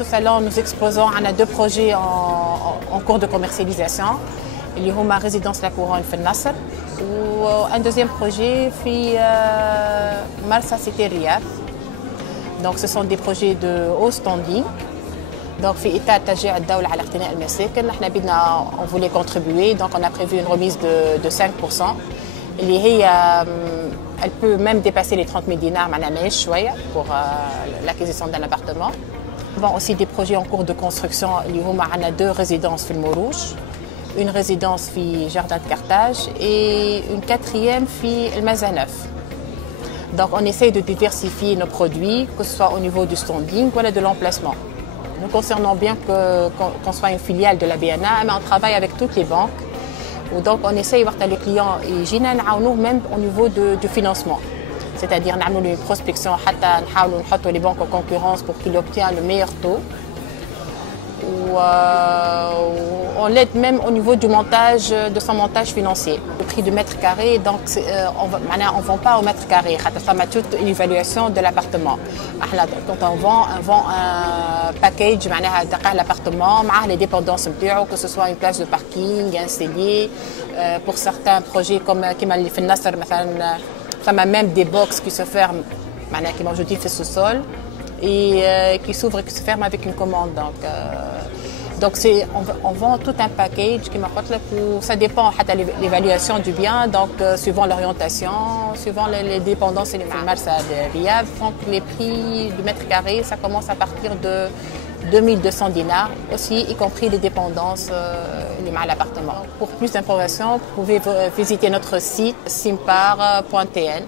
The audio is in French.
ce salon, nous exposons à deux projets en cours de commercialisation. Il y a ma résidence La Couronne في النصر un deuxième projet في Marsa Cité Riyad. Donc ce sont des projets de haut standing. Donc في إطار تشجيع الدولة على اقتناء المساكن نحن بدنا on voulait contribuer, donc on a prévu une remise de 5%. اللي هي elle peut même dépasser les 30 000 dinars معناها شوية pour l'acquisition d'un appartement. Bon, aussi des projets en cours de construction. اللي هما عندنا deux résidences في المروج, une résidence في Jardin de Carthage et une quatrième في المزانف. Donc on essaye de diversifier nos produits, que ce soit au niveau du standing ou de l'emplacement. Nous concernons bien qu'on soit une filiale de la BNA, mais on travaille avec toutes les banques. Donc on essaye de voir les clients et même au niveau du financement. C'est-à-dire nous une prospection, nous mettons les banques en concurrence pour qu'ils obtiennent le meilleur taux. On l'aide même au niveau du montage, de son montage financier. Le prix du mètre carré, donc on ne vend pas au mètre carré, ça met toute une évaluation de l'appartement. Quand on vend un package, l'appartement, les dépendances, que ce soit une place de parking, un cellier, pour certains projets comme le fait Nasser, ça m'a même des box qui se ferment, qui mangent du sous-sol et qui s'ouvrent et qui se ferment avec une commande. Donc on vend tout un package qui m'apporte ça dépend de l'évaluation du bien, donc suivant l'orientation, suivant les dépendances et les marsa de Riyad. Donc les prix du mètre carré, ça commence à partir de 2200 dinars, aussi y compris les dépendances à l'appartement. Pour plus d'informations, vous pouvez visiter notre site simpar.tn.